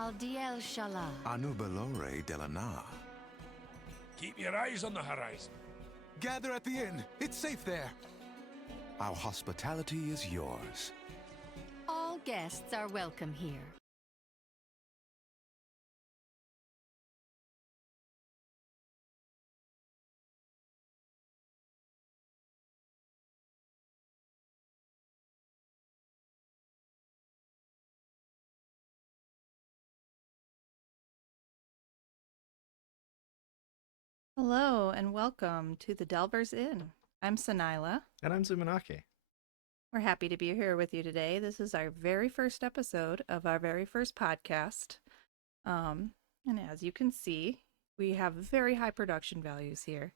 Aldiel Shala. Anubalore Delana. Keep your eyes on the horizon. Gather at the inn. It's safe there. Our hospitality is yours. All guests are welcome here. Hello and welcome to the Delvers Inn. I'm Sanila. And I'm Zumanaki. We're happy to be here with you today. This is our very first episode of our very first podcast. And as you can see, we have very high production values here.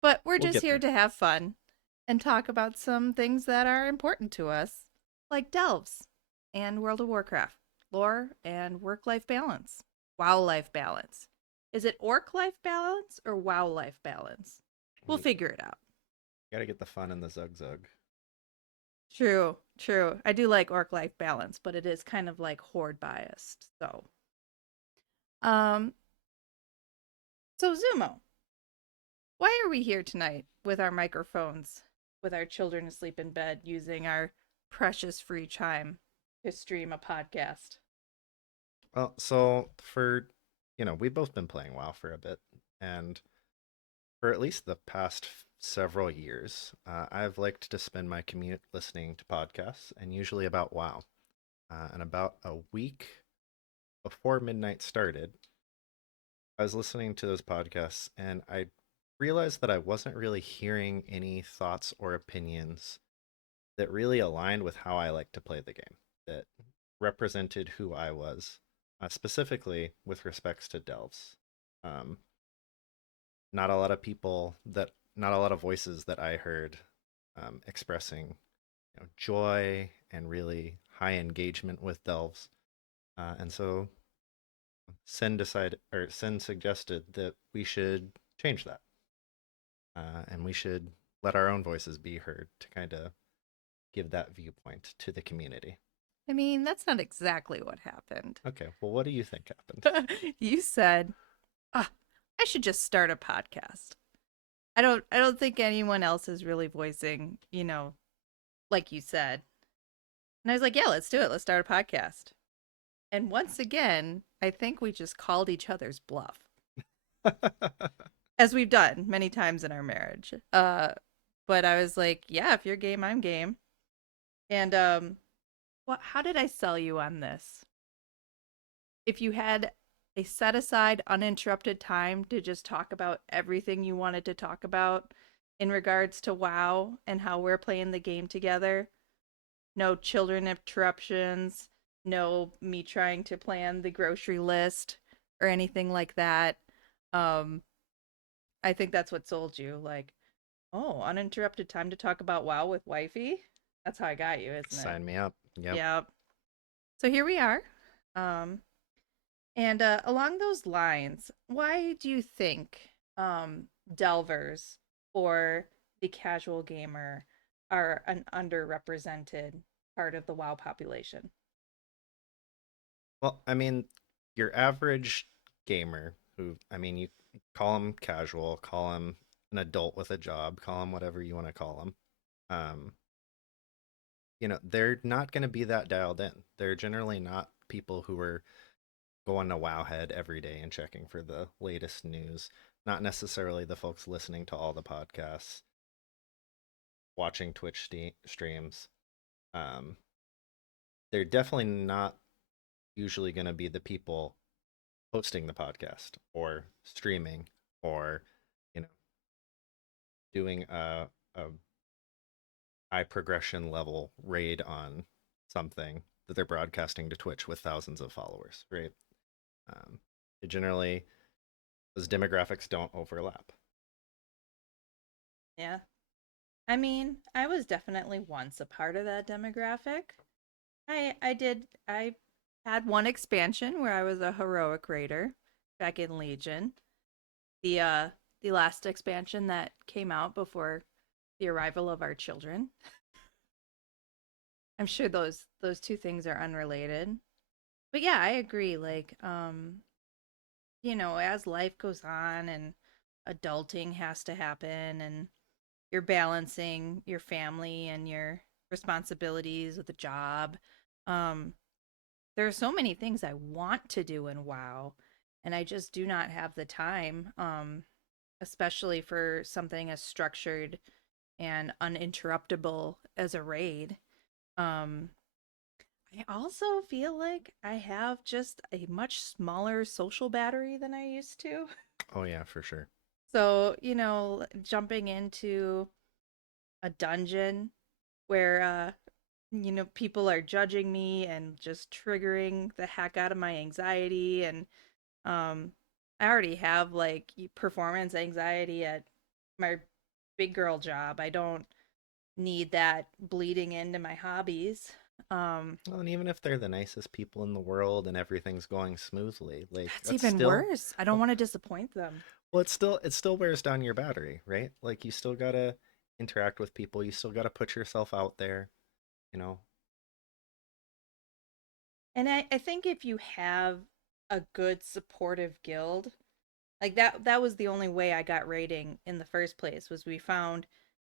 But we're We'll just get here there. to have fun and talk about some things that are important to us, like Delves and World of Warcraft, lore and work-life balance, WoW-life balance. Is it orc-life balance or WoW-life balance? We'll figure it out. Gotta get the fun in the Zug Zug. True. I do like orc-life balance, but it is kind of like horde biased. So Zumo, why are we here tonight with our microphones, with our children asleep in bed, using our precious free time to stream a podcast? Well, so we've both been playing WoW for a bit, and for at least the past several years, I've liked to spend my commute listening to podcasts, and usually about WoW. And about a week before midnight started, I was listening to those podcasts, and I realized that I wasn't really hearing any thoughts or opinions that really aligned with how I like to play the game, that represented who I was, specifically with respects to Delves. Um, not a lot of not a lot of voices that I heard expressing joy and really high engagement with Delves. And so Sen suggested that we should change that. And we should let our own voices be heard to kind of give that viewpoint to the community. I mean, that's not exactly what happened. Okay, well, what do you think happened? You said, I should just start a podcast. I don't think anyone else is really voicing, like you said. And I was like, yeah, let's do it. Let's start a podcast. And once again, I think we just called each other's bluff, as we've done many times in our marriage. But I was like, yeah, if you're game, I'm game. And how did I sell you on this? If you had a set aside uninterrupted time to just talk about everything you wanted to talk about in regards to WoW and how we're playing the game together, no children interruptions, no me trying to plan the grocery list or anything like that. I think that's what sold you. Like, oh, uninterrupted time to talk about WoW with wifey. That's how I got you, isn't it? Sign me up. Yep. Yep. So here we are. And along those lines, why do you think delvers or the casual gamer are an underrepresented part of the WoW population? Well, I mean, your average gamer who, I mean, you call them casual, call them an adult with a job, call them whatever you want to call them. Um, they're not going to be that dialed in. They're generally not people who are going to Wowhead every day and checking for the latest news. Not necessarily the folks listening to all the podcasts, watching Twitch streams. They're definitely not usually going to be the people hosting the podcast or streaming or doing a high progression level raid on something that they're broadcasting to Twitch with thousands of followers, right? Generally, those demographics don't overlap. Yeah. I mean, I was definitely once a part of that demographic. I had one expansion where I was a heroic raider back in Legion. The last expansion that came out before the arrival of our children. I'm sure those two things are unrelated. But yeah, I agree. Like, as life goes on and adulting has to happen and you're balancing your family and your responsibilities with the job. Um, there are so many things I want to do in WoW, and I just do not have the time, especially for something as structured and uninterruptible as a raid. Um, I also feel like I have just a much smaller social battery than I used to. Oh yeah, for sure. So, jumping into a dungeon where people are judging me and just triggering the heck out of my anxiety and um I already have like performance anxiety at my big girl job. I don't need that bleeding into my hobbies. Well, and even if they're the nicest people in the world and everything's going smoothly, like That's that's even still, worse. I don't well, want to disappoint them. it still wears down your battery, right? Like you still gotta interact with people, you still gotta put yourself out there, you know. And I think if you have a good supportive guild, like that was the only way I got rating in the first place was we found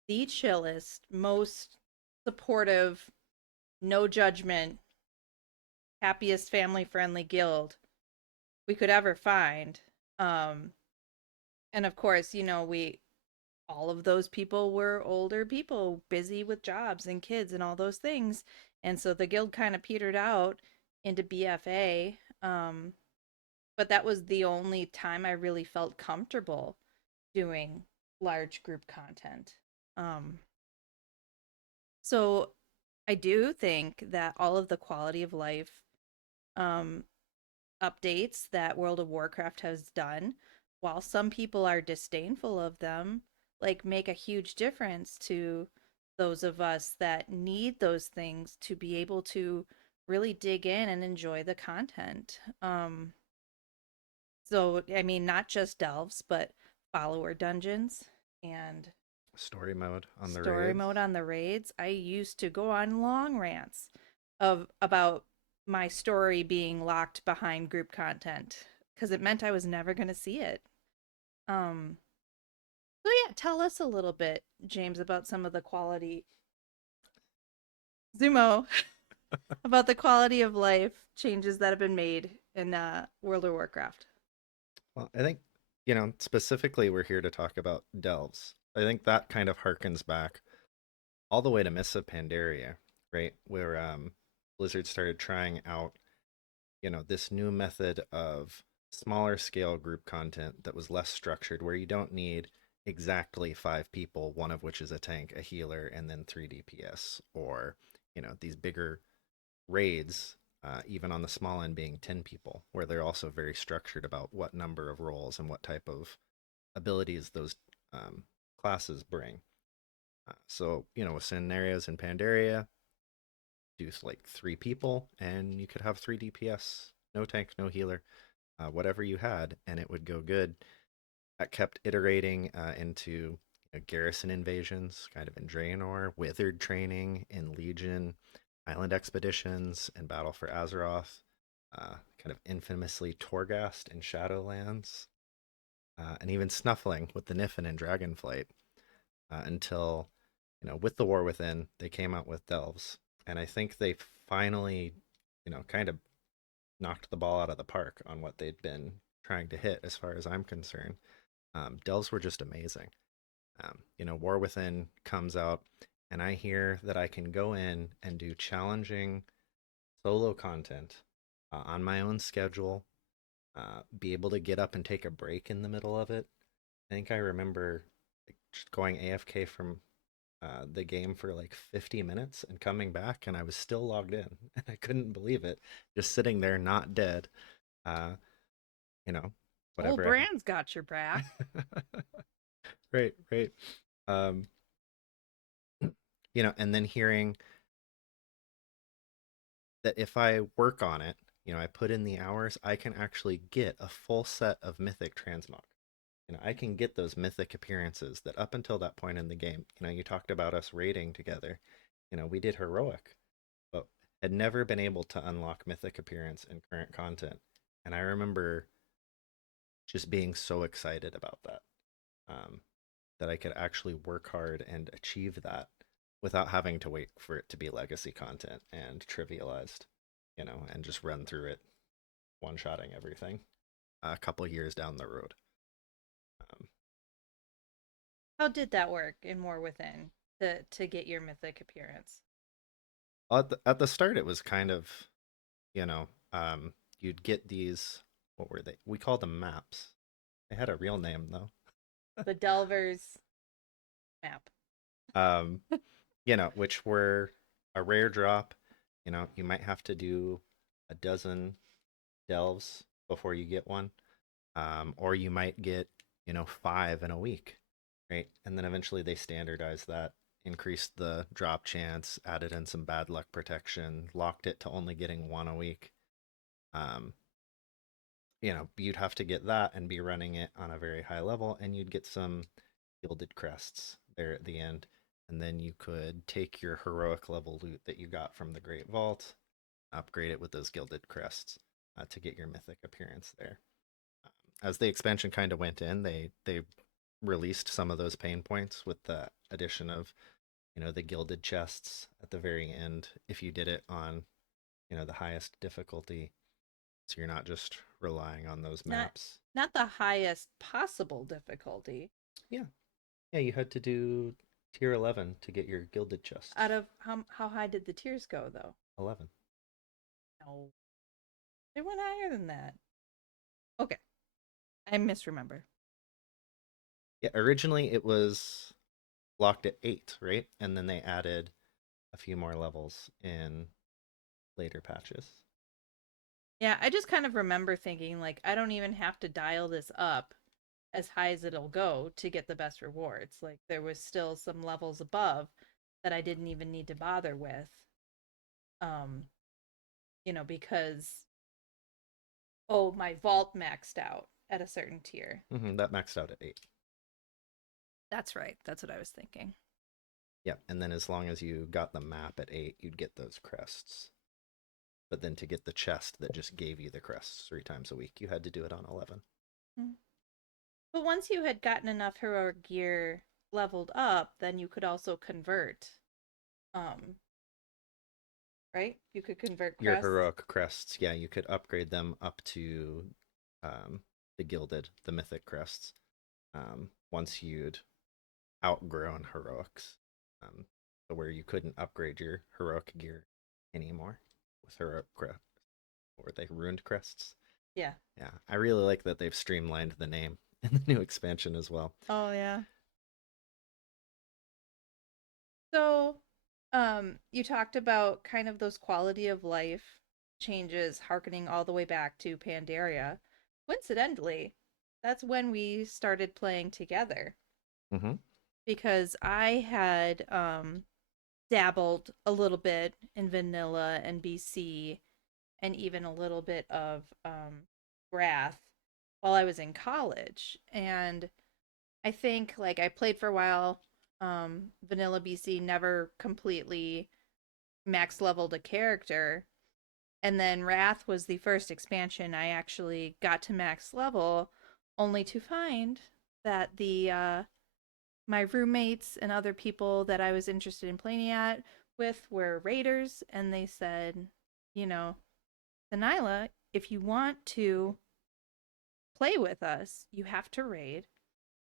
the chillest, most supportive, no judgment, happiest family friendly guild we could ever find. Um and of course, we all of those people were older people busy with jobs and kids and all those things. And so the guild kind of petered out into BFA. But that was the only time I really felt comfortable doing large group content. Um, so I do think that all of the quality of life um, updates that World of Warcraft has done, while some people are disdainful of them, like make a huge difference to those of us that need those things to be able to really dig in and enjoy the content. So I mean, not just delves, but follower dungeons and Story mode on the story raids. mode on the raids. I used to go on long rants of about my story being locked behind group content because it meant I was never going to see it. Um so yeah, tell us a little bit, James, about some of the quality Zumo about the quality of life changes that have been made in World of Warcraft. Well, I think, specifically we're here to talk about delves. I think that kind of harkens back all the way to Mists of Pandaria, right? Where Blizzard started trying out, this new method of smaller scale group content that was less structured, where you don't need exactly 5 people, one of which is a tank, a healer, and then 3 DPS, or, these bigger raids, even on the small end being 10 people, where they're also very structured about what number of roles and what type of abilities those um, classes bring. So, with scenarios in Pandaria, do like 3 people, and you could have 3 DPS, no tank, no healer, whatever you had, and it would go good. That kept iterating into garrison invasions, kind of in Draenor, withered training in Legion, island expeditions, and Battle for Azeroth, kind of infamously Torghast in Shadowlands, and even Snuffling with the Niffin in Dragonflight, until, with the War Within, they came out with Delves. And I think they finally, kind of knocked the ball out of the park on what they'd been trying to hit, as far as I'm concerned. Delves were just amazing. War Within comes out, and I hear that I can go in and do challenging solo content on my own schedule, be able to get up and take a break in the middle of it. I think I remember like, just going AFK from the game for like 50 minutes and coming back, and I was still logged in. And I couldn't believe it. Just sitting there, not dead. Uh, you know, Old whatever I Brand's got your back. right, right. Um, and then hearing that if I work on it, I put in the hours, I can actually get a full set of mythic transmog. I can get those mythic appearances that up until that point in the game, you talked about us raiding together. We did heroic, but had never been able to unlock Mythic Appearance in current content. And I remember just being so excited about that, that I could actually work hard and achieve that without having to wait for it to be legacy content and trivialized, and just run through it, one-shotting everything a couple years down the road. How did that work in War Within to get your Mythic Appearance? At the start, it was kind of, you'd get these, what were they? We called them maps. They had a real name, though. The Delver's map. Which were a rare drop. You might have to do a dozen delves before you get one. Or you might get, 5 in a week, right? And then eventually they standardized that, increased the drop chance, added in some bad luck protection, locked it to only getting 1 a week. You'd have to get that and be running it on a very high level, and you'd get some gilded crests there at the end. And then you could take your heroic level loot that you got from the Great Vault, upgrade it with those gilded crests to get your Mythic Appearance there. As the expansion kind of went in, they released some of those pain points with the addition of, the gilded chests at the very end if you did it on, the highest difficulty. So you're not just relying on those maps. Not the highest possible difficulty. Yeah, you had to do tier 11 to get your gilded chests. Out of how high did the tiers go, though? 11. No. They went higher than that. Okay. I misremember. Yeah, originally it was locked at 8, right? And then they added a few more levels in later patches. Yeah, I just kind of remember thinking, like, I don't even have to dial this up as high as it'll go to get the best rewards. Like, there was still some levels above that I didn't even need to bother with. Because, my vault maxed out at a certain tier. That maxed out at 8. That's right. That's what I was thinking. Yeah, and then as long as you got the map at 8, you'd get those crests. But then to get the chest that just gave you the crests 3 times a week, you had to do it on 11. But once you had gotten enough heroic gear leveled up, then you could also convert. Right? You could convert crests. Your heroic crests, yeah, you could upgrade them up to the mythic crests. Once you'd outgrown heroics, so where you couldn't upgrade your heroic gear anymore with heroic crests. Or were they ruined crests? Yeah. Yeah, I really like that they've streamlined the name in the new expansion as well. Oh, yeah. So, you talked about kind of those quality of life changes harkening all the way back to Pandaria. Coincidentally, that's when we started playing together. Mm-hmm. Because I had dabbled a little bit in vanilla and BC and even a little bit of Wrath while I was in college. And I think, like, I played for a while. Vanilla BC never completely max leveled a character. And then Wrath was the first expansion I actually got to max level, only to find that my roommates and other people that I was interested in playing with were raiders, and they said, Delilah, if you want to play with us, you have to raid,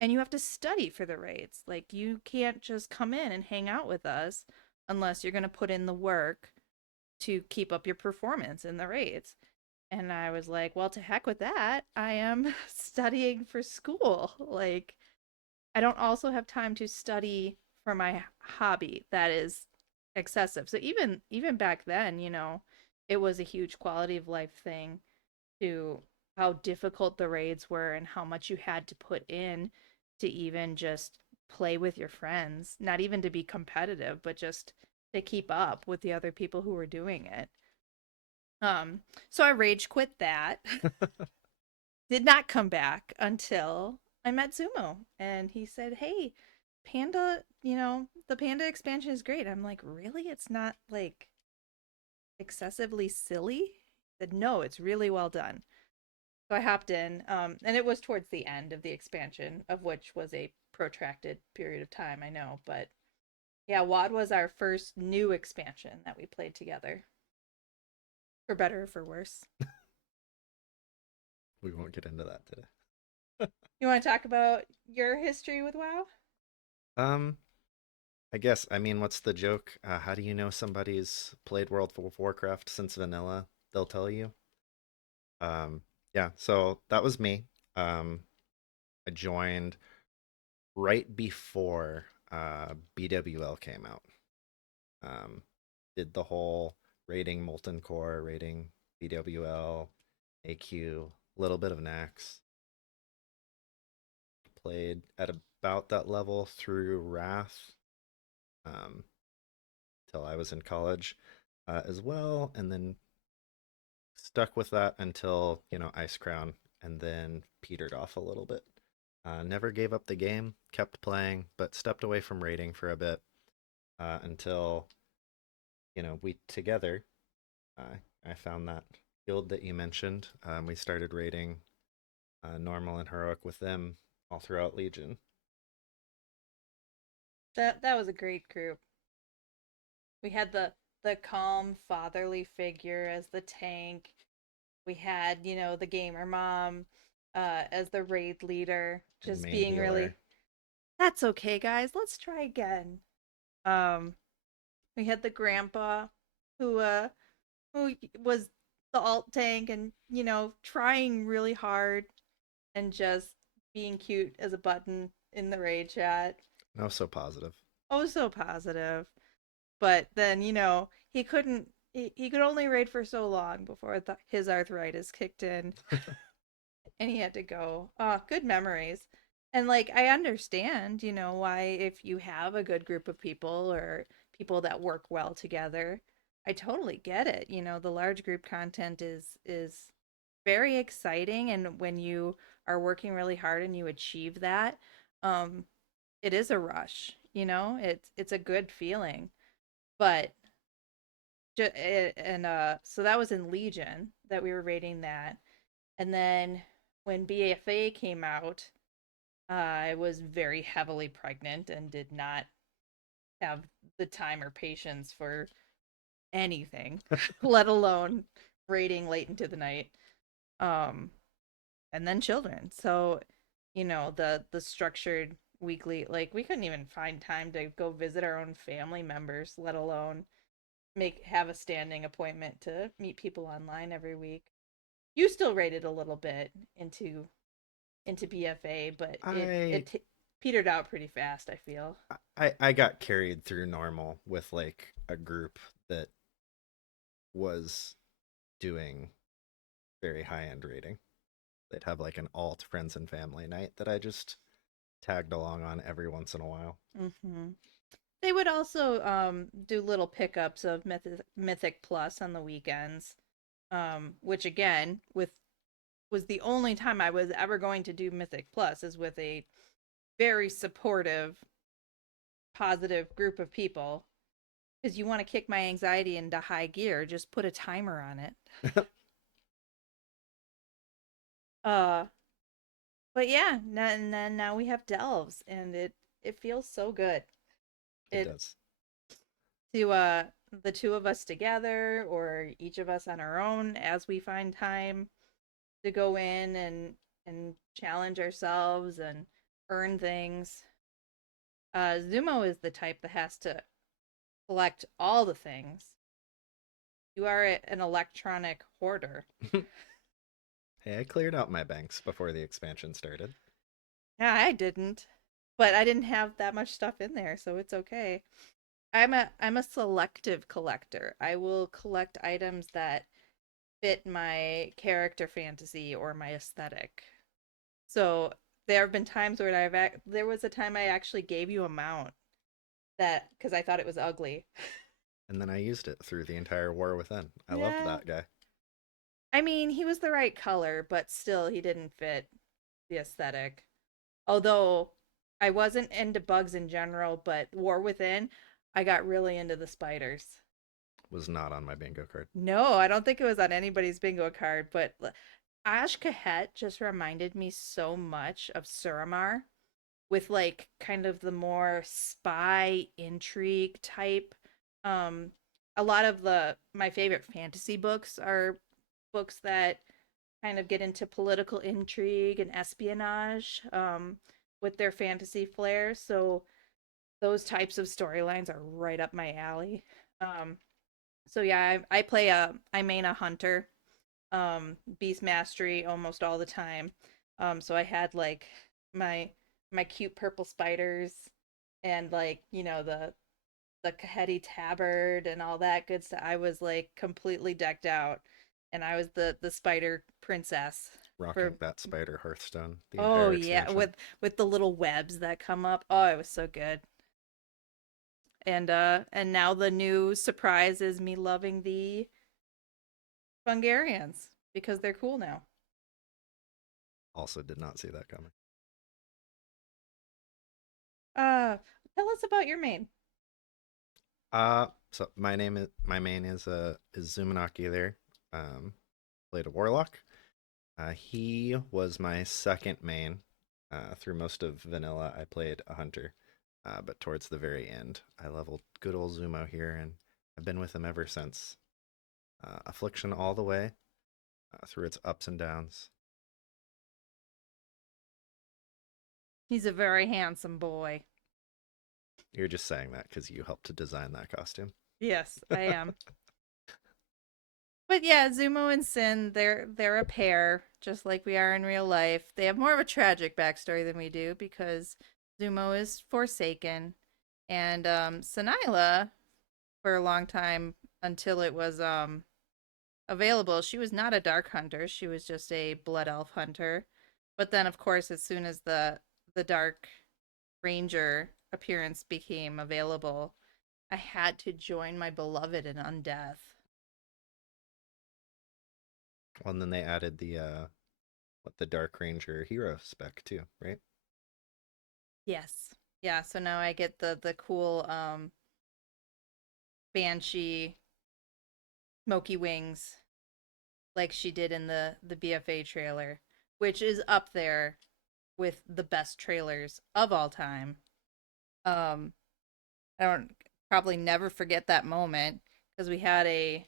and you have to study for the raids. Like, you can't just come in and hang out with us unless you're going to put in the work to keep up your performance in the raids. And I was like, well, to heck with that. I am studying for school. Like, I don't also have time to study for my hobby. That is excessive. So even back then, it was a huge quality of life thing to how difficult the raids were and how much you had to put in to even just play with your friends. Not even to be competitive, but just to keep up with the other people who were doing it. So I rage quit that. Did not come back until I met Zumo, and he said, hey, Panda, the Panda expansion is great. I'm like, really? It's not like excessively silly? He said, no, it's really well done. So I hopped in, and it was towards the end of the expansion, of which was a protracted period of time, I know. But yeah, WoD was our first new expansion that we played together. For better or for worse. We won't get into that today. You want to talk about your history with WoW? I guess, I mean, what's the joke? How do you know somebody's played World of Warcraft since vanilla? They'll tell you. Yeah, so that was me. I joined right before BWL came out. Did the whole raiding Molten Core, raiding BWL, AQ, a little bit of Nax. Played at about that level through Wrath till I was in college as well, and then stuck with that until, Ice Crown, and then petered off a little bit. Never gave up the game, kept playing, but stepped away from raiding for a bit until, we together, I found that guild that you mentioned. We started raiding normal and heroic with them all throughout Legion. That was a great group. We had the calm fatherly figure as the tank. We had, the gamer mom as the raid leader, And just main being really healer. that's okay, guys. Let's try again. Um we had the grandpa who was the alt tank and, trying really hard and just being cute as a button in the raid chat. No, so positive. Oh, so positive. But then, he could only raid for so long before his arthritis kicked in and he had to go. Oh, good memories. And like, I understand, why if you have a good group of people or people that work well together, I totally get it. The large group content is very exciting, and when you are working really hard and you achieve that, um it is a rush, it's a good feeling. But so that was in Legion that we were rating that. And then when BFA came out, I was very heavily pregnant and did not have the time or patience for anything, let alone raiding late into the night. Um, and then children. So, the structured weekly, like, we couldn't even find time to go visit our own family members, let alone have a standing appointment to meet people online every week. You still rated a little bit into BFA, but I petered out pretty fast, I feel. I got carried through normal with like a group that was doing very high end rating. They'd have like an alt friends and family night that I just tagged along on every once in a while. They would also do little pickups of Mythic Plus on the weekends, which again was the only time I was ever going to do Mythic Plus, is with a very supportive, positive group of people. Because you want to kick my anxiety into high gear, just put a timer on it. But yeah, and then now we have delves, and it feels so good. It does. To the two of us together, or each of us on our own, as we find time to go in and challenge ourselves and earn things. Zumo is the type that has to collect all the things. You are an electronic hoarder. Hey, I cleared out my banks before the expansion started. Yeah, I didn't, but I didn't have that much stuff in there, so it's okay. I'm a selective collector. I will collect items that fit my character fantasy or my aesthetic. So there have been times where there was a time I actually gave you a mount that because I thought it was ugly. And then I used it through the entire War Within. I loved Yeah. that guy. I mean, he was the right color, but still he didn't fit the aesthetic. Although I wasn't into bugs in general, but War Within, I got really into the spiders. was not on my bingo card. No, I don't think it was on anybody's bingo card, but Ash Kahet just reminded me so much of Suramar with like kind of the more spy intrigue type. A lot of my favorite fantasy books are books that kind of get into political intrigue and espionage with their fantasy flair. So those types of storylines are right up my alley. So yeah, I main a hunter, beast mastery almost all the time. So I had like my cute purple spiders and like, you know, the Kaheti tabard and all that good stuff. I was like completely decked out and I was the spider princess. Rocking that spider Hearthstone. The Oh entire yeah, expansion. with the little webs that come up. Oh, it was so good. And now the new surprise is me loving the Hungarians because they're cool now. Also did not see that coming. Tell us about your main. So my main is Zumanaki there. Played a warlock. He was my second main. Through most of vanilla, I played a hunter. But towards the very end, I leveled good old Zumo here, and I've been with him ever since. Affliction all the way, through its ups and downs. He's a very handsome boy. You're just saying that because you helped to design that costume. Yes, I am. But yeah, Zumo and Sin, they're a pair, just like we are in real life. They have more of a tragic backstory than we do because Zumo is forsaken, and Sanila, for a long time until it was available, she was not a dark hunter. She was just a blood elf hunter. But then, of course, as soon as the dark ranger appearance became available, I had to join my beloved in Undeath. Well, and then they added the Dark Ranger hero spec too, right? Yes. Yeah, so now I get the cool Banshee smoky wings like she did in the BFA trailer, which is up there with the best trailers of all time. I don't probably never forget that moment because we had a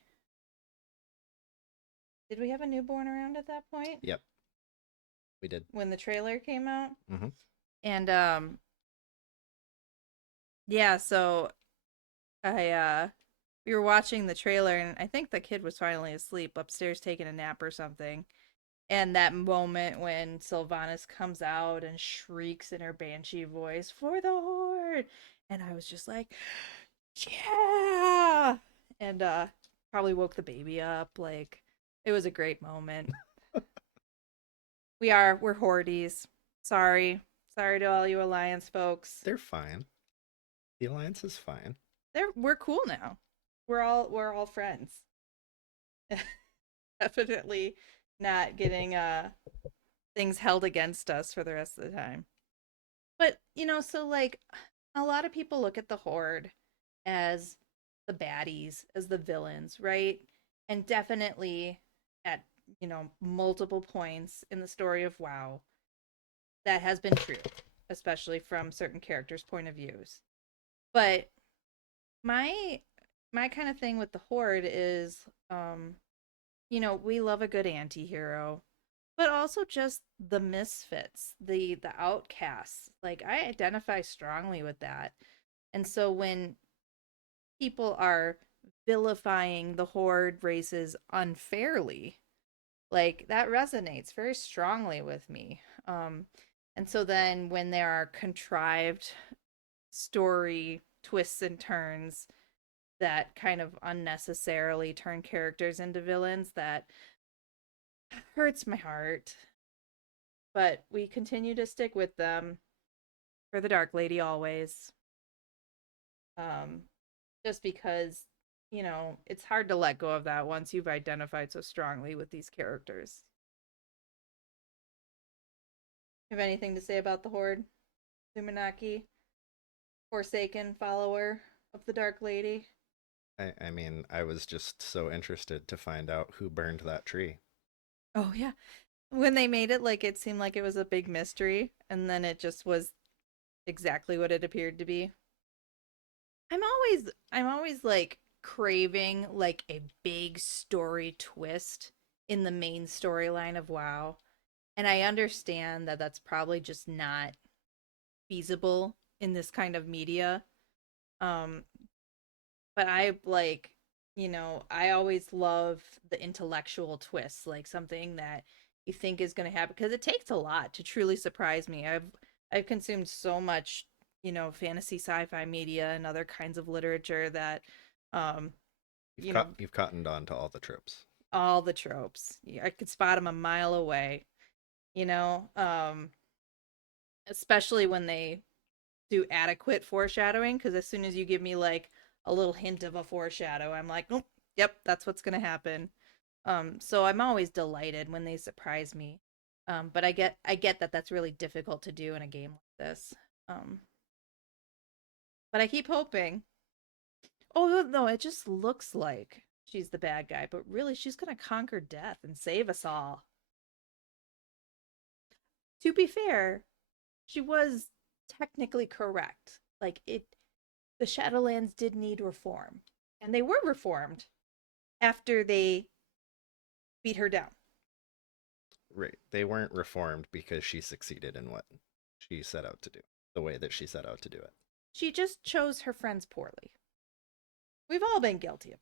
did we have a newborn around at that point? Yep, we did. When the trailer came out? Mm-hmm. And yeah, so I we were watching the trailer and I think the kid was finally asleep upstairs taking a nap or something. And that moment when Sylvanas comes out and shrieks in her banshee voice, "For the Horde!" And I was just like, yeah! And probably woke the baby up. Like, it was a great moment. We're Hordes. Sorry. Sorry to all you Alliance folks. They're fine. The Alliance is fine. We're cool now. We're all friends. Definitely not getting things held against us for the rest of the time. But, you know, so like a lot of people look at the Horde as the baddies, as the villains, right? And definitely at, you know, multiple points in the story of WoW, that has been true, especially from certain characters' point of views. But my kind of thing with the Horde is you know, we love a good anti-hero, but also just the misfits, the outcasts. Like, I identify strongly with that. And so when people are vilifying the Horde races unfairly, like, that resonates very strongly with me. And so then when there are contrived story twists and turns that kind of unnecessarily turn characters into villains, that hurts my heart. But we continue to stick with them for the Dark Lady always. Just because, you know, it's hard to let go of that once you've identified so strongly with these characters. Have anything to say about the Horde? Zumanaki? Forsaken follower of the Dark Lady? I mean, I was just so interested to find out who burned that tree. Oh yeah. When they made it like it seemed like it was a big mystery and then it just was exactly what it appeared to be. I'm always like craving like a big story twist in the main storyline of WoW. And I understand that that's probably just not feasible in this kind of media. Um but I like, I always love the intellectual twists, like something that you think is going to happen because it takes a lot to truly surprise me. I've consumed so much, fantasy sci-fi media and other kinds of literature that um, You've you know, you've cottoned on to all the tropes. all the tropes. I could spot them a mile away, you know, um, especially when they do adequate foreshadowing because as soon as you give me like a little hint of a foreshadow, I'm like, oh, yep, that's what's gonna happen. So I'm always delighted when they surprise me. But I get that that's really difficult to do in a game like this. Um, but I keep hoping. Oh no, it just looks like she's the bad guy, but really she's gonna conquer death and save us all. To be fair, she was technically correct. The Shadowlands did need reform, and they were reformed after they beat her down. Right. They weren't reformed because she succeeded in what she set out to do, the way that she set out to do it. She just chose her friends poorly. We've all been guilty of it.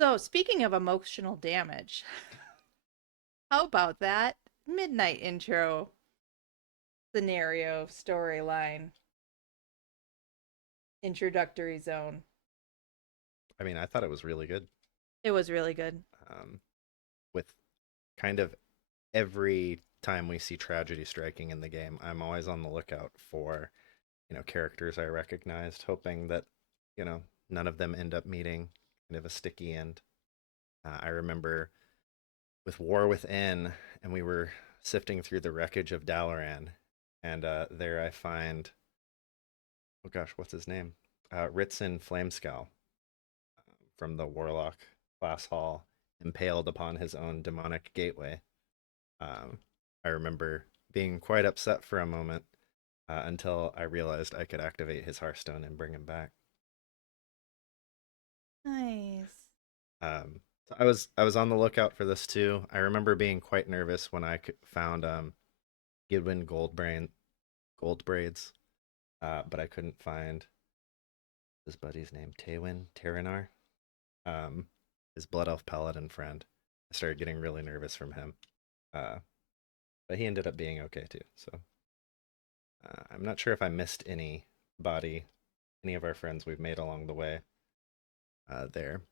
So, speaking of emotional damage, how about that midnight intro scenario storyline introductory zone? I mean, I thought it was really good. It was really good. Um, with kind of every time we see tragedy striking in the game, I'm always on the lookout for, characters I recognized, hoping that, none of them end up meeting kind of a sticky end. I remember with War Within, and we were sifting through the wreckage of Dalaran, and there I find, oh gosh, what's his name? Ritson Flamescowl from the Warlock class hall, impaled upon his own demonic gateway. Um, I remember being quite upset for a moment until I realized I could activate his Hearthstone and bring him back. Nice. So I was on the lookout for this too. I remember being quite nervous when I found Gidwin Goldbraids, but I couldn't find his buddy's name, Terrinar, um, his Blood Elf Paladin friend. I started getting really nervous from him, but he ended up being okay too. So I'm not sure if I missed any of our friends we've made along the way there.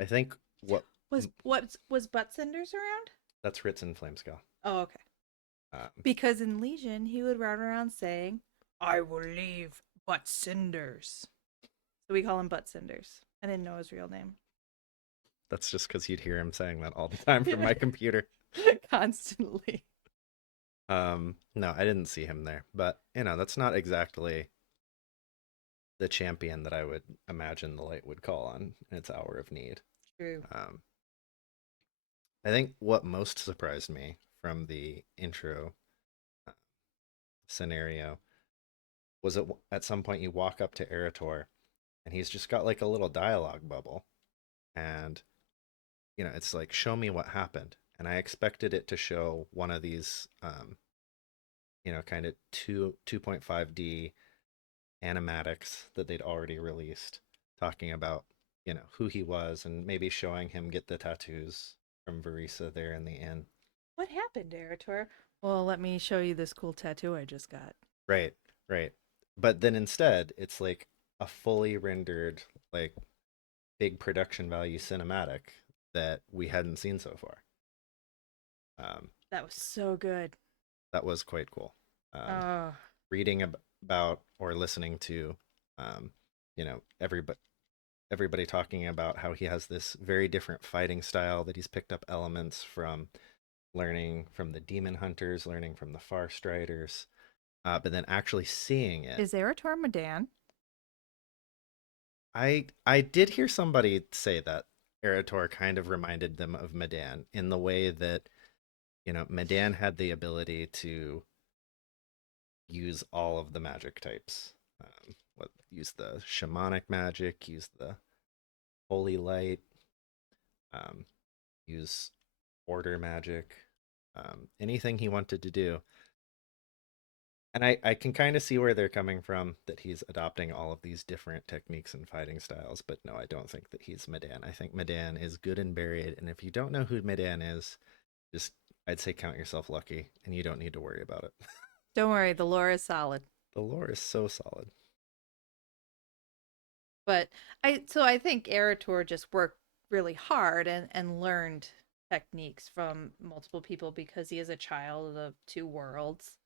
I think Was Butt Cinders around? that's Ritson Flameskull. Oh, okay. Because in Legion, he would run around saying, "I will leave Butt Cinders." So we call him Butt Cinders. I didn't know his real name. That's just because you'd hear him saying that all the time from my computer. Constantly. No, I didn't see him there, but that's not exactly the champion that I would imagine the light would call on in its hour of need. True. I think what most surprised me from the intro scenario was at some point you walk up to Eretor and he's just got like a little dialogue bubble, and it's like, show me what happened. And I expected it to show one of these kind of 2.5D animatics that they'd already released, talking about who he was and maybe showing him get the tattoos from Verisa there in the inn. What happened, Eretor? Well, let me show you this cool tattoo I just got. Right, right. But then instead, it's like a fully rendered, like big production value cinematic that we hadn't seen so far. That was so good. That was quite cool. Oh, Reading about or listening to, everybody talking about how he has this very different fighting style, that he's picked up elements from learning from the demon hunters, learning from the far striders, but then actually seeing it. Is Eretor Medan? I did hear somebody say that Eretor kind of reminded them of Medan in the way that, Medan had the ability to use all of the magic types. Use the shamanic magic, use the holy light, um, use order magic, anything he wanted to do. And I can kind of see where they're coming from, that he's adopting all of these different techniques and fighting styles. But no, I don't think that he's Medan. I think Medan is good and buried. And if you don't know who Medan is, just I'd say count yourself lucky, and you don't need to worry about it. Don't worry, the lore is solid. The lore is so solid. But I think Eretor just worked really hard and learned techniques from multiple people because he is a child of two worlds.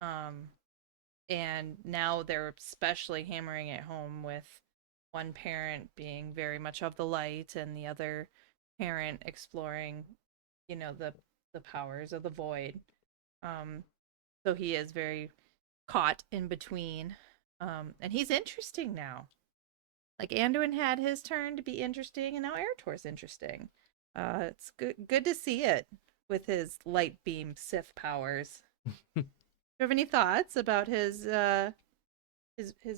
And now they're especially hammering it home with one parent being very much of the light and the other parent exploring, the powers of the void. So he is very caught in between. And he's interesting now. Like Anduin had his turn to be interesting, and now Eretor's interesting. It's good to see it with his light beam Sith powers. Do you have any thoughts about his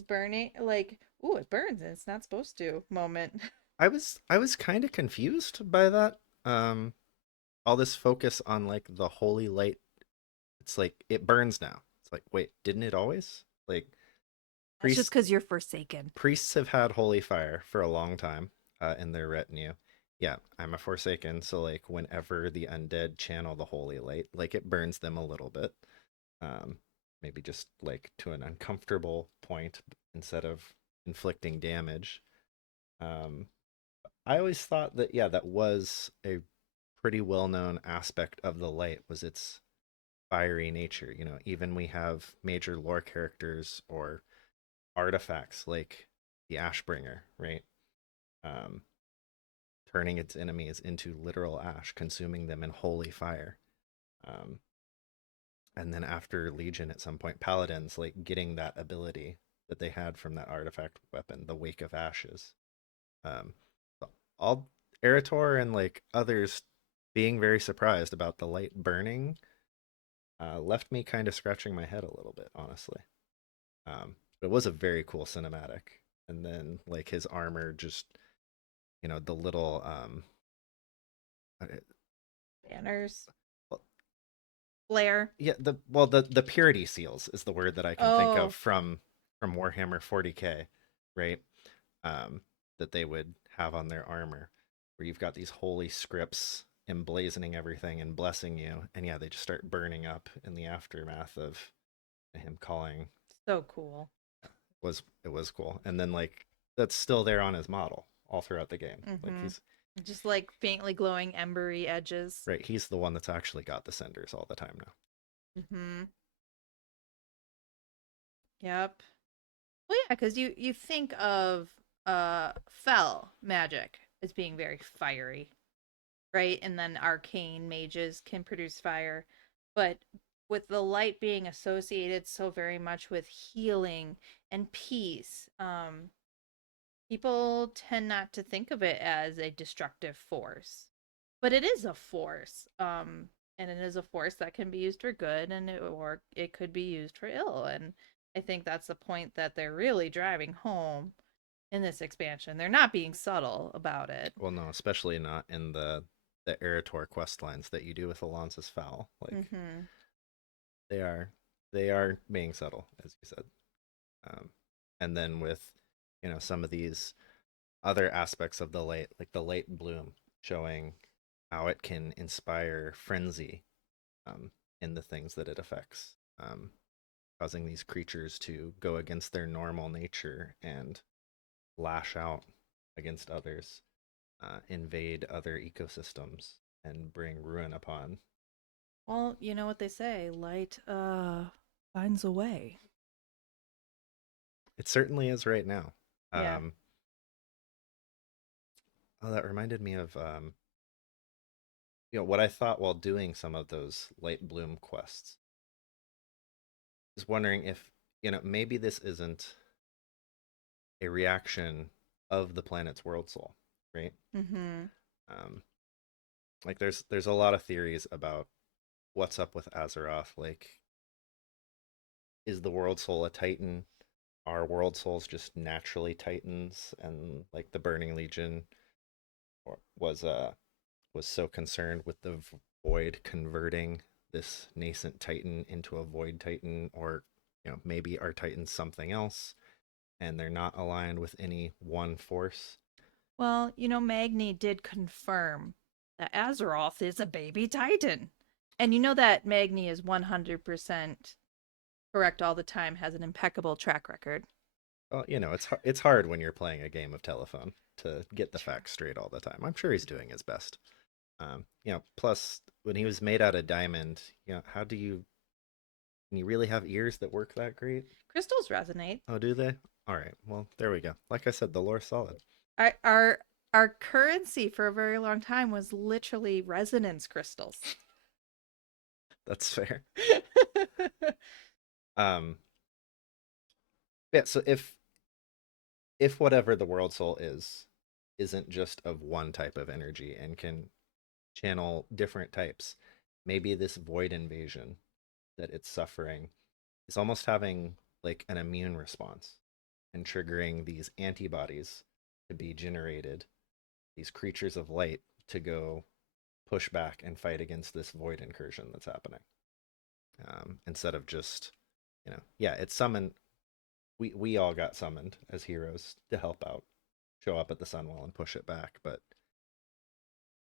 burning, like, ooh, it burns and it's not supposed to moment? I was kind of confused by that. All this focus on like the holy light. It's like it burns now. It's like, wait, didn't it always? Like It's just because you're forsaken. priests have had holy fire for a long time in their retinue. Yeah, I'm a Forsaken, so like whenever the undead channel the holy light, like it burns them a little bit. Maybe just like to an uncomfortable point instead of inflicting damage. I always thought that, yeah, that was a pretty well-known aspect of the light, was its fiery nature. Even we have major lore characters or artifacts like the Ashbringer, right? Turning its enemies into literal ash, consuming them in holy fire. And then after Legion, at some point, Paladins, like getting that ability that they had from that artifact weapon, the Wake of Ashes. All Eretor and like others being very surprised about the light burning left me kind of scratching my head a little bit, honestly. It was a very cool cinematic. And then like his armor just, the little Banners. Well- Flare. yeah, the purity seals is the word that I can think of from Warhammer 40K, right? That they would have on their armor, where you've got these holy scripts emblazoning everything and blessing you, and yeah, they just start burning up in the aftermath of him calling. So cool. It was cool. And then like that's still there on his model all throughout the game. Like Mhm. he's Just like faintly glowing embery edges. right, he's the one that's actually got the cinders all the time now. Mm-hmm. Yep. Well, yeah, because you think of Fel magic as being very fiery, right? And then arcane mages can produce fire, but with the light being associated so very much with healing and peace, people tend not to think of it as a destructive force, but it is a force. And it is a force that can be used for good, or it could be used for ill. And I think that's the point that they're really driving home in this expansion. They're not being subtle about it. Well, no, especially not in the Eretor quest lines that you do with Alonce's Foul. Like Mm-hmm. they are being subtle, as you said. And then with some of these other aspects of the light, like the light bloom, showing how it can inspire frenzy in the things that it affects, causing these creatures to go against their normal nature and lash out against others, invade other ecosystems, and bring ruin upon. Well, you know what they say, light finds a way. It certainly is right now. Yeah. Oh, that reminded me of what I thought while doing some of those light bloom quests is wondering if, maybe this isn't a reaction of the planet's world soul, right? Mm-hmm. Um, like there's a lot of theories about what's up with Azeroth. Like, is the world soul a titan? Are world souls just naturally titans? And like the Burning Legion was so concerned with the void converting this nascent titan into a void titan, or maybe our titan's something else and they're not aligned with any one force. Well, Magni did confirm that Azeroth is a baby titan. And you know that Magni is 100% correct all the time, has an impeccable track record. Well, it's hard when you're playing a game of telephone to get the facts straight all the time. I'm sure he's doing his best. Plus when he was made out of diamond, how do you can you really have ears that work that great? Crystals resonate. Oh, do they? All right. Well, there we go. Like I said, the lore's solid. Our currency for a very long time was literally resonance crystals. That's fair. Um yeah, so if whatever the world soul isn't just of one type of energy and can channel different types, maybe this void invasion that it's suffering is almost having like an immune response and triggering these antibodies to be generated, these creatures of light to go push back and fight against this void incursion that's happening. Instead of just, yeah, it's summoned. We all got summoned as heroes to help out, show up at the Sunwell and push it back. But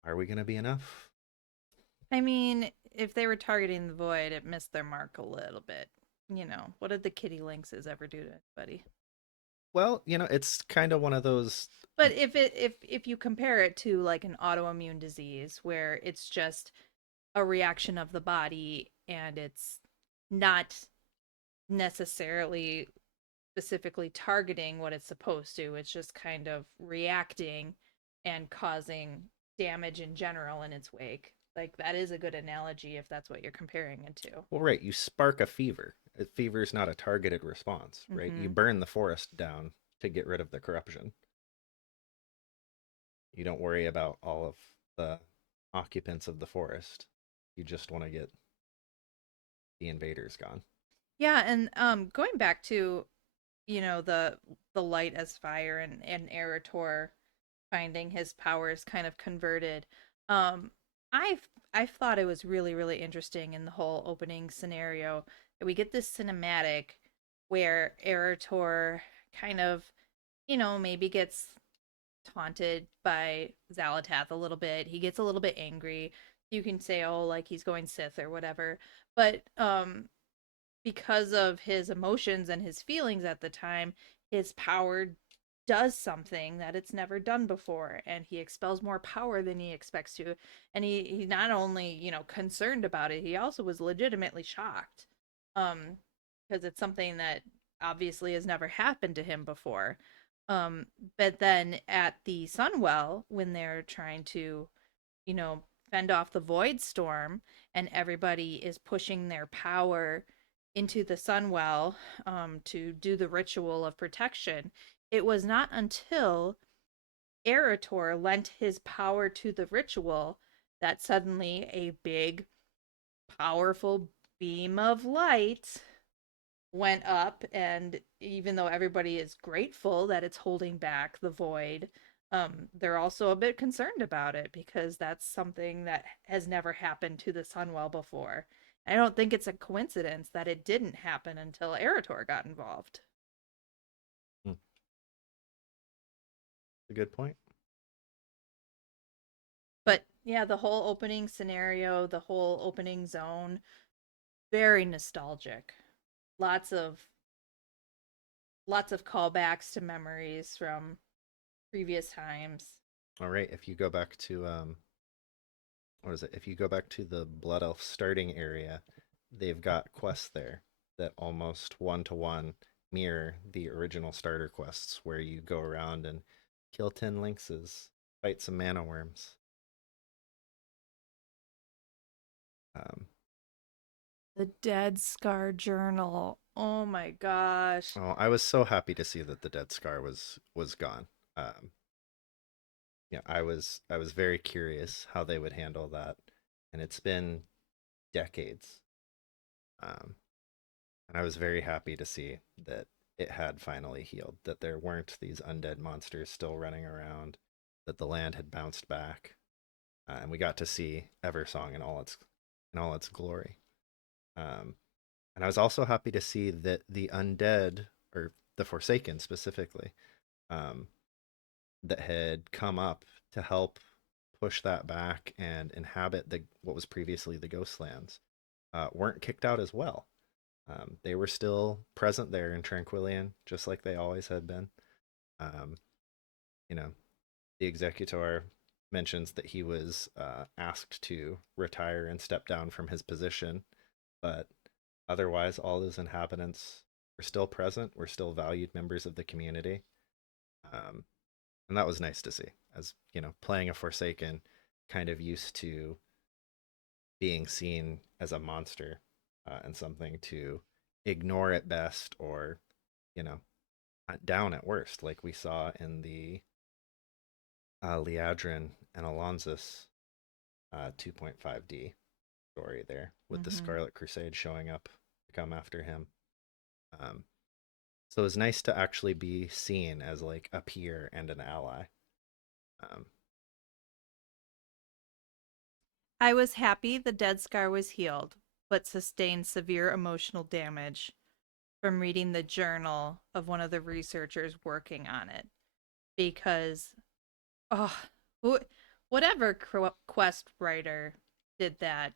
are we going to be enough? I mean, if they were targeting the void, it missed their mark a little bit. What did the kitty lynxes ever do to anybody? Well, it's kind of one of those. But if you compare it to like an autoimmune disease where it's just a reaction of the body and it's not necessarily specifically targeting what it's supposed to, it's just kind of reacting and causing damage in general in its wake. Like that is a good analogy if that's what you're comparing it to. Well, right, you spark a fever. A fever is not a targeted response, right? You burn the forest down to get rid of the corruption. You don't worry about all of the occupants of the forest. You just want to get the invaders gone. Yeah, and going back to the light as fire and Erator finding his powers kind of converted. I've thought it was really really interesting in the whole opening scenario that we get this cinematic where Erator kind of maybe gets taunted by Xalatath a little bit. He gets a little bit angry. You can say, oh, like he's going Sith or whatever. But because of his emotions and his feelings at the time, his power does something that it's never done before, and he expels more power than he expects to. And he not only, concerned about it, he also was legitimately shocked. Because it's something that obviously has never happened to him before. But then at the Sunwell, when they're trying to, fend off the Void Storm, and everybody is pushing their power into the Sunwell to do the ritual of protection, it was not until Erator lent his power to the ritual that suddenly a big, powerful beam of light went up, and even though everybody is grateful that it's holding back the void, they're also a bit concerned about it because that's something that has never happened to the Sunwell before. I don't think it's a coincidence that it didn't happen until Erator got involved. A good point. But yeah, the whole opening scenario, the whole opening zone, very nostalgic. Lots of callbacks to memories from previous times. All right, if you go back to what is it? If you go back to the Blood Elf starting area, they've got quests there that almost one-to-one mirror the original starter quests where you go around and kill 10 lynxes, fight some mana worms. Um, The Dead Scar Journal. Oh my gosh. oh, I was so happy to see that the Dead Scar was gone. Um, yeah, I was very curious how they would handle that, and it's been decades. Um, and I was very happy to see that it had finally healed, that there weren't these undead monsters still running around, that the land had bounced back, and we got to see Eversong in all its glory. Um, and I was also happy to see that the undead, or the Forsaken specifically, um, that had come up to help push that back and inhabit the what was previously the Ghostlands, weren't kicked out as well. They were still present there in Tranquillian, just like they always had been. Um, you know, the Executor mentions that he was asked to retire and step down from his position, but otherwise, all those inhabitants were still present, were still valued members of the community. Um, and that was nice to see, as playing a Forsaken, kind of used to being seen as a monster, and something to ignore at best, or you know hunt down at worst, like we saw in the Liadrin and Alonzus 2.5D story there, with the Mhm. Scarlet Crusade showing up to come after him. Um, so it was nice to actually be seen as like a peer and an ally. Um, I was happy the Dead Scar was healed, but sustained severe emotional damage from reading the journal of one of the researchers working on it. Because, oh, whatever quest writer did that,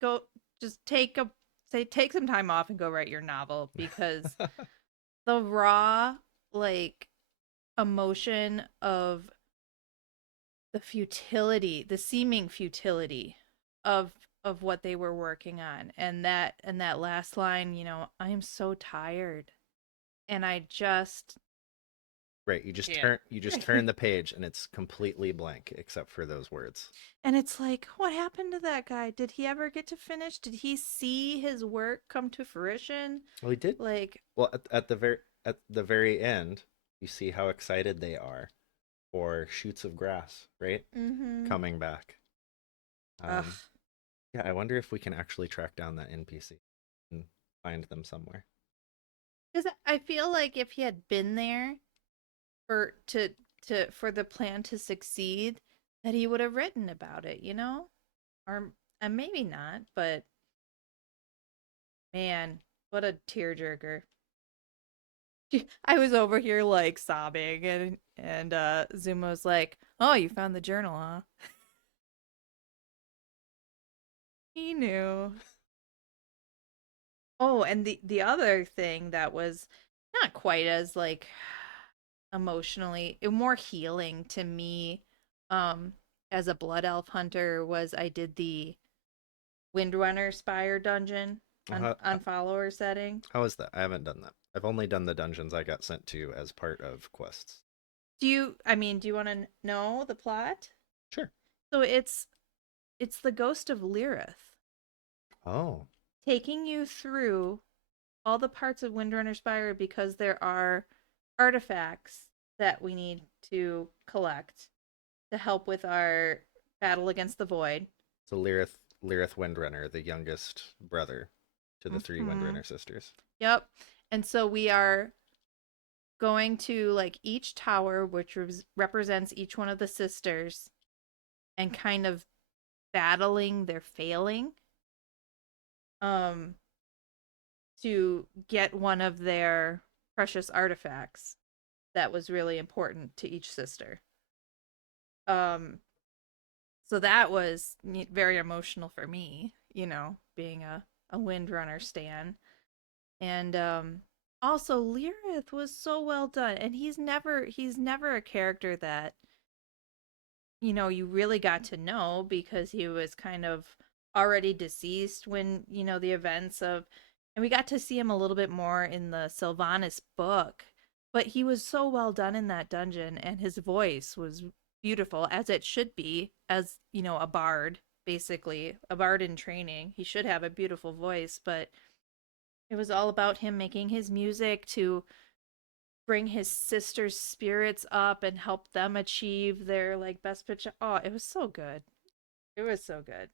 go, just take some time off and go write your novel, because the raw, like, emotion of the futility, the seeming futility of what they were working on, and that last line, I am so tired, and I just right, can't. you just turn the page and it's completely blank except for those words. And it's like, what happened to that guy? Did he ever get to finish? Did he see his work come to fruition? Well, he did. Like, Well, at the very end, you see how excited they are for shoots of grass, right? mm-hmm. Coming back. Ugh. Yeah, I wonder if we can actually track down that NPC and find them somewhere. Because I feel like if he had been there for the plan to succeed, that he would have written about it, or and maybe not, but man, what a tearjerker. I was over here like sobbing, and Zuma was like, "Oh, you found the journal, huh?" He knew. Oh, and the other thing that was not quite as like emotionally more healing to me, um as a blood elf hunter, was I did the Windrunner Spire dungeon on follower setting. How is that? I haven't done that. I've only done the dungeons I got sent to as part of quests. Do you want to know the plot? Sure. So it's the ghost of Lyrith Oh, taking you through all the parts of Windrunner Spire, because there are artifacts that we need to collect to help with our battle against the void. so Lyrith Windrunner, the youngest brother to the three Windrunner sisters. Yep. And so we are going to like each tower, which represents each one of the sisters, and kind of battling their failing, to get one of their precious artifacts that was really important to each sister. So that was very emotional for me, being a Windrunner stan. And also Lyrith was so well done, and he's never a character that you really got to know, because he was kind of already deceased when the events of, and we got to see him a little bit more in the Sylvanas book, but he was so well done in that dungeon, and his voice was beautiful, as it should be, as a bard basically, a bard in training. He should have a beautiful voice, but it was all about him making his music to bring his sister's spirits up and help them achieve their like best pitch. Oh, it was so good. It was so good.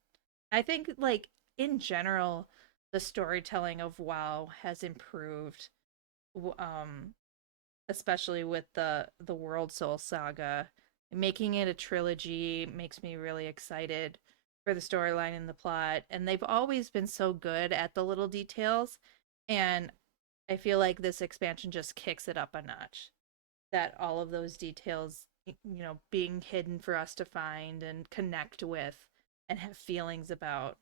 I think like in general, the storytelling of WoW has improved. Especially with the World Soul saga. Making it a trilogy makes me really excited for the storyline and the plot. And they've always been so good at the little details. And I feel like this expansion just kicks it up a notch. That all of those details, being hidden for us to find and connect with and have feelings about,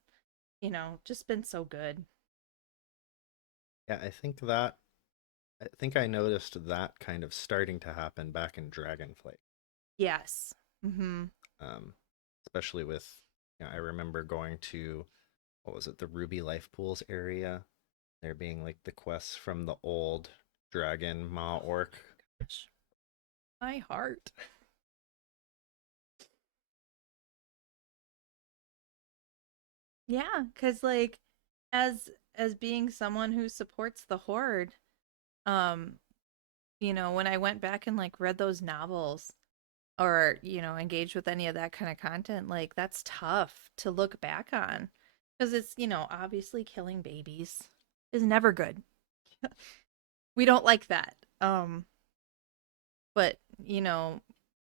just been so good. Yeah, I think I noticed that kind of starting to happen back in Dragonflight. Yes. Mm-hmm. Um, Especially with, I remember going to, what was it, the Ruby Life Pools area. There being like the quests from the old dragon Ma Orc. My heart. Yeah, because like as being someone who supports the Horde, um, when I went back and like read those novels or, engaged with any of that kind of content, like that's tough to look back on. Because it's, obviously killing babies is never good. We don't like that. But,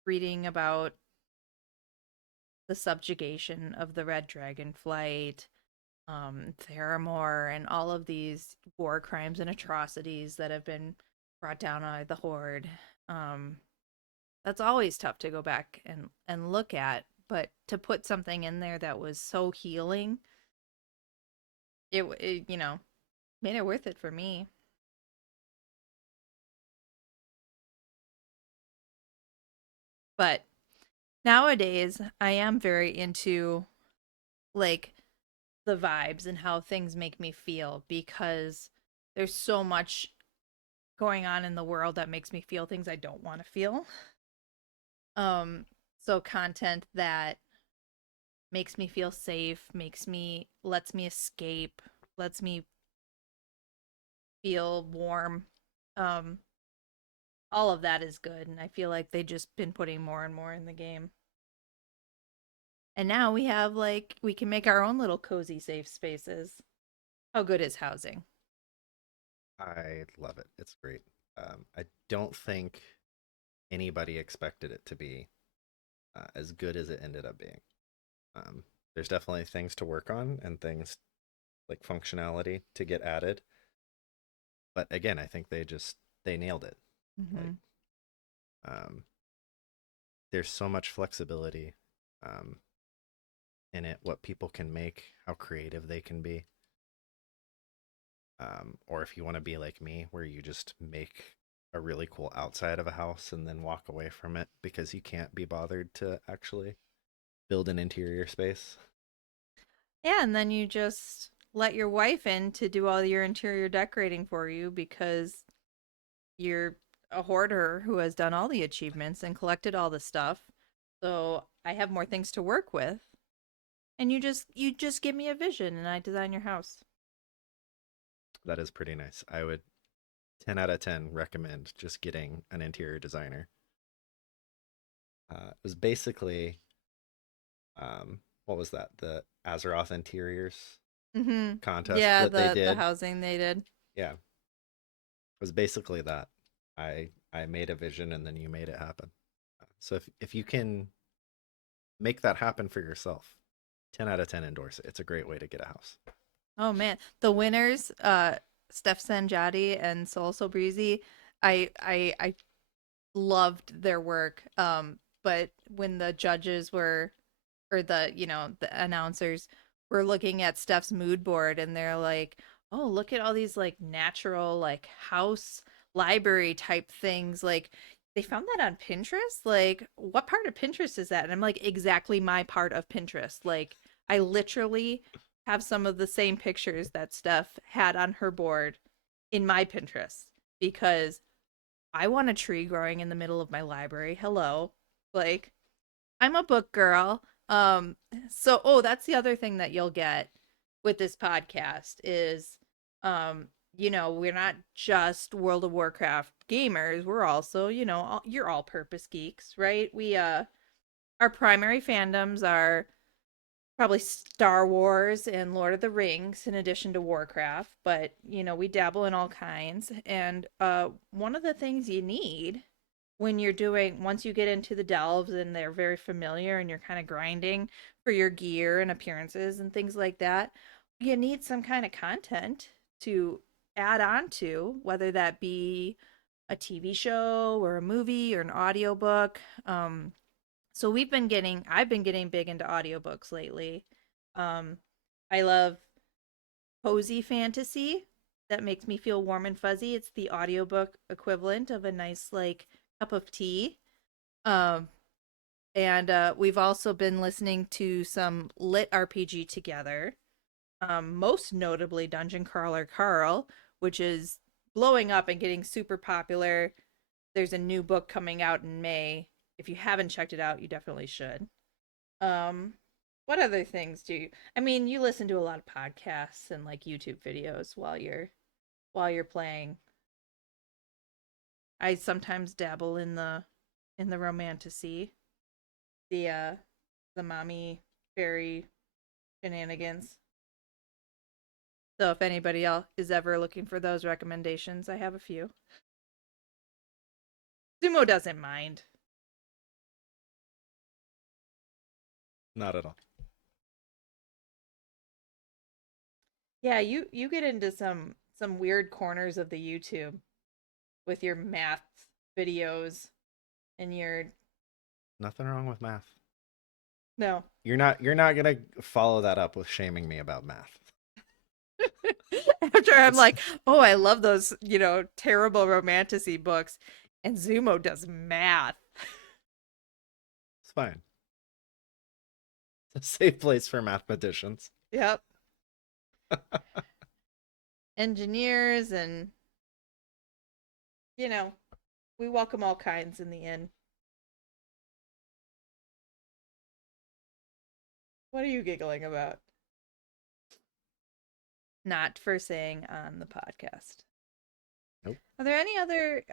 reading about the subjugation of the Red Dragon Flight, Theramore, and all of these war crimes and atrocities that have been brought down by the Horde. That's always tough to go back and look at, but to put something in there that was so healing, it made it worth it for me. But nowadays, I am very into like the vibes and how things make me feel because there's so much going on in the world that makes me feel things I don't want to feel. So content that makes me feel safe, lets me escape, lets me feel warm. Um, all of that is good, and I feel like they just been putting more and more in the game. And now we can make our own little cozy safe spaces. How good is housing? I love it. It's great. I don't think anybody expected it to be as good as it ended up being. There's definitely things to work on and things like functionality to get added. But again, I think they nailed it. Mm-hmm. Um, there's so much flexibility um, in it, what people can make, how creative they can be. Or if you want to be like me, where you just make a really cool outside of a house and then walk away from it because you can't be bothered to actually build an interior space. Yeah, and then you just let your wife in to do all your interior decorating for you because you're a hoarder who has done all the achievements and collected all the stuff. So I have more things to work with. And you just give me a vision and I design your house. That is pretty nice. I would 10 out of 10 recommend just getting an interior designer. It was basically, what was that? The Azeroth Interiors Mm-hmm. contest Yeah, that they did. the housing they did. Yeah, it was basically that. I made a vision and then you made it happen. So if you can make that happen for yourself, 10 out of 10 endorse it. It's a great way to get a house. Oh man, the winners, Steph Sanjati and Soul So Breezy, I loved their work. But when the judges were, or the announcers were looking at Steph's mood board, and they're like, "Oh, look at all these like natural like house library type things." Like they found that on Pinterest. Like, what part of Pinterest is that? And I'm like, exactly my part of Pinterest. Like, I literally have some of the same pictures that Steph had on her board in my Pinterest because I want a tree growing in the middle of my library. Hello. Like, I'm a book girl. That's the other thing that you'll get with this podcast is, we're not just World of Warcraft gamers. We're also, you're all-purpose geeks, right? Our primary fandoms are probably Star Wars and Lord of the Rings in addition to Warcraft, but we dabble in all kinds. And one of the things you need when once you get into the delves and they're very familiar and you're kind of grinding for your gear and appearances and things like that, you need some kind of content to add on to, whether that be a TV show or a movie or an audiobook. So I've been getting big into audiobooks lately. I love cozy fantasy that makes me feel warm and fuzzy. It's the audiobook equivalent of a nice like cup of tea. And we've also been listening to some lit RPG together. Most notably Dungeon Crawler Carl, which is blowing up and getting super popular. There's a new book coming out in May. If you haven't checked it out, you definitely should. What other things do you? I mean, you listen to a lot of podcasts and like YouTube videos while you're playing. I sometimes dabble in the romantasy, the mommy fairy shenanigans. So if anybody else is ever looking for those recommendations, I have a few. Sumo doesn't mind. Not at all. Yeah, you get into some weird corners of the YouTube with your math videos and your Nothing wrong with math. no. You're not gonna follow that up with shaming me about math. After I'm like, oh, I love those, terrible romantasy books, and Zumo does math. It's fine. It's a safe place for mathematicians. Yep. Engineers and we welcome all kinds in the inn. What are you giggling about? Not for saying on the podcast. Nope. Are there any other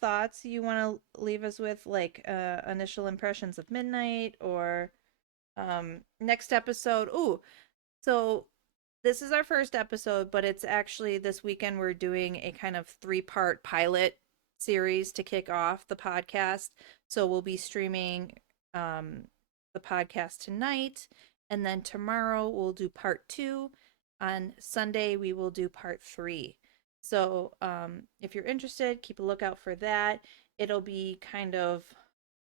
thoughts you want to leave us with, like initial impressions of Midnight or next episode? Ooh, so this is our first episode, but it's actually this weekend we're doing a kind of 3-part pilot series to kick off the podcast. So we'll be streaming the podcast tonight, and then tomorrow we'll do part 2. On Sunday we will do part 3. So if you're interested, keep a lookout for that. It'll be kind of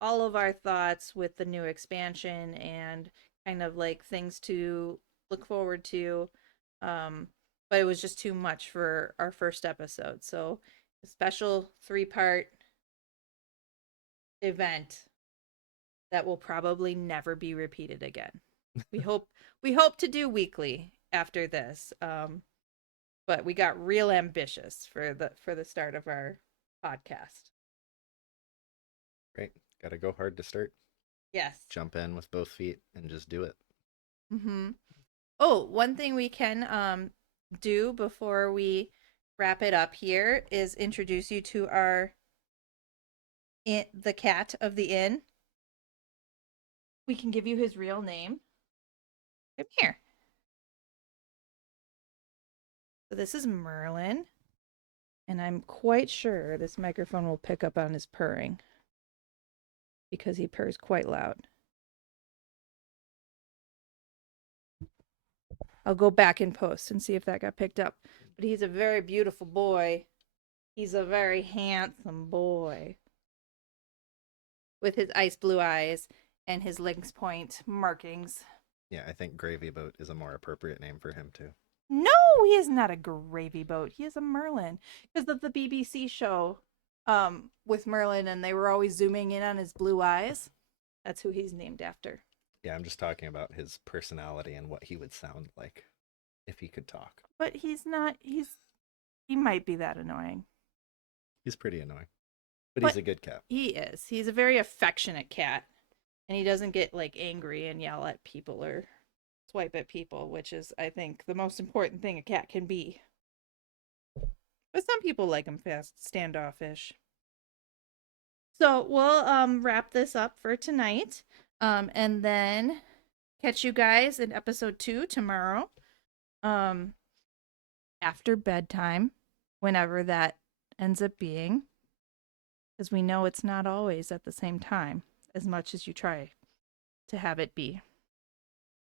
all of our thoughts with the new expansion and kind of like things to look forward to. But it was just too much for our first episode. So a special 3-part event that will probably never be repeated again. We hope to do weekly after this. But we got real ambitious for the start of our podcast. Great. Gotta go hard to start. Yes. Jump in with both feet and just do it. Mm-hmm. Oh, one thing we can do before we wrap it up here is introduce you to the cat of the inn. We can give you his real name. Come here. So this is Merlin, and I'm quite sure this microphone will pick up on his purring because he purrs quite loud. I'll go back in post and see if that got picked up. But he's a very beautiful boy. He's a very handsome boy with his ice blue eyes and his lynx point markings. Yeah, I think Gravy Boat is a more appropriate name for him too. No, he is not a gravy boat. He is a Merlin. Because of the BBC show with Merlin, and they were always zooming in on his blue eyes. That's who he's named after. Yeah, I'm just talking about his personality and what he would sound like if he could talk. But he's not, he might be that annoying. He's pretty annoying. But he's a good cat. He is. He's a very affectionate cat. And he doesn't get like angry and yell at people or swipe at people, which is, I think, the most important thing a cat can be. But some people like him fast, standoffish. So we'll wrap this up for tonight, and then catch you guys in episode 2 tomorrow, after bedtime, whenever that ends up being, because we know it's not always at the same time, as much as you try to have it be.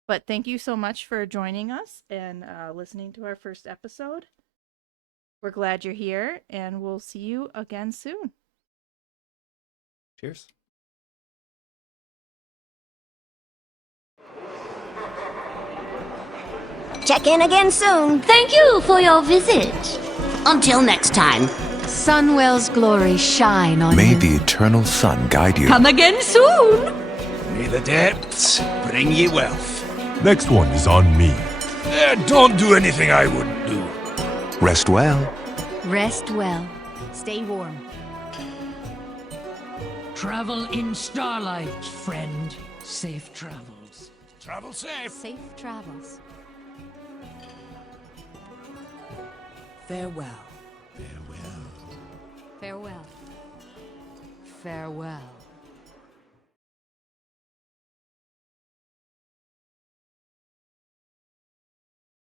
But thank you so much for joining us and listening to our first episode. We're glad you're here, and we'll see you again soon. Cheers. Check in again soon. Thank you for your visit. Until next time. Sunwell's glory shine on May you. the eternal sun guide you. Come again soon. May the depths bring ye wealth. Next one is on me. Don't do anything I wouldn't do. Rest well. Rest well. Stay warm. Travel in starlight, friend. Safe travels. Travel safe. Safe travels. Farewell. Farewell. Farewell.